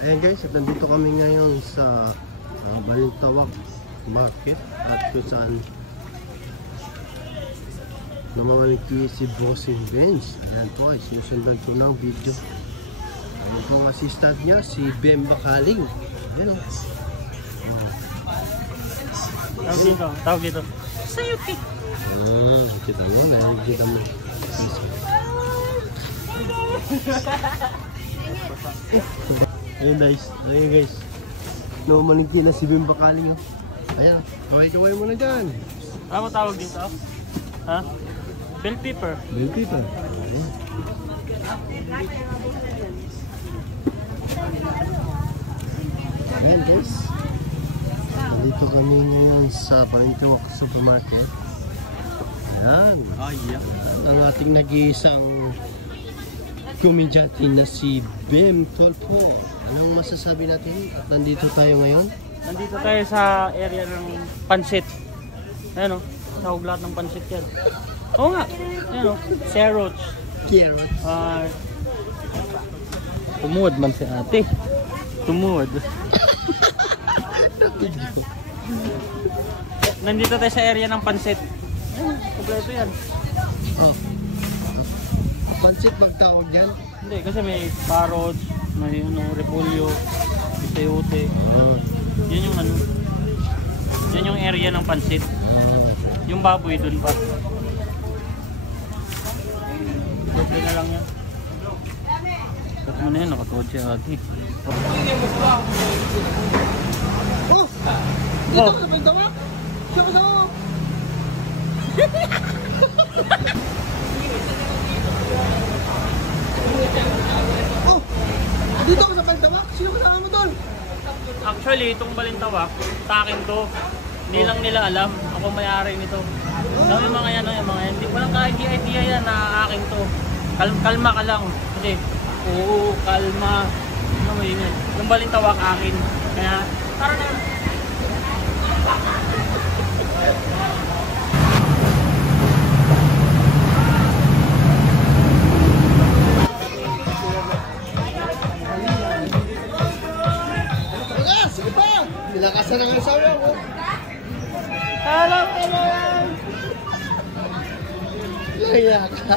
Ayan guys, at nandito kami ngayon sa Balintawak Market at kung saan namamaliki si Bossing Benz. Ayan po ay sinusundan ko ng video. Ayan po ang assistant niya, si Bem Bakaling. Ayan o. Tawag dito. Sayuti. Kita mo na, kita mo. Ayan guys, lumalingki na si Bem Bakaling. Ayan, kaway-kaway mo na dyan. Ano tawag dito? Ha? Bell pepper. Bell pepper. Ayan guys, dito kami ngayon sa Balintawak Supermarket. Ayan, ang ating nag-iisang komedyante na si Bem Tolpo. Anong masasabi natin? At nandito tayo ngayon? Nandito tayo sa area ng pansit. Ayan o, sahog lahat ng pansit yan. Oo nga, ayan o, carrots. Carrots. Tumuod man si ate. Tumuod. Nandito tayo sa area ng pansit. Ayan, kompleto yan. Oh. Pansit magtawag dyan? Hindi, kasi may carrots, may repolyo, may sayote. Yan yung ano. Yan yung area ng pansit. Yung baboy dun pa. Doble na lang yan. Kat mo na yan, nakatuwad siya ate. Oh! Dito ka sa Balintawak? Siya ka sa ako! Oh! Dito ka sa Balintawak? Sino kasama mo doon? Actually, itong Balintawak, takin to. Hindi lang nila alam. Ako may-ari nito. Sabi yung mga yan, hindi walang ka-idea yan na akin to. Kalma ka lang. Kasi, oo, kalma. Ano mo yun? Yung Balintawak akin. Kaya, tara na. Sige pa! Nilakasan ang asawa ko. Alam ko na yan! Laya ka.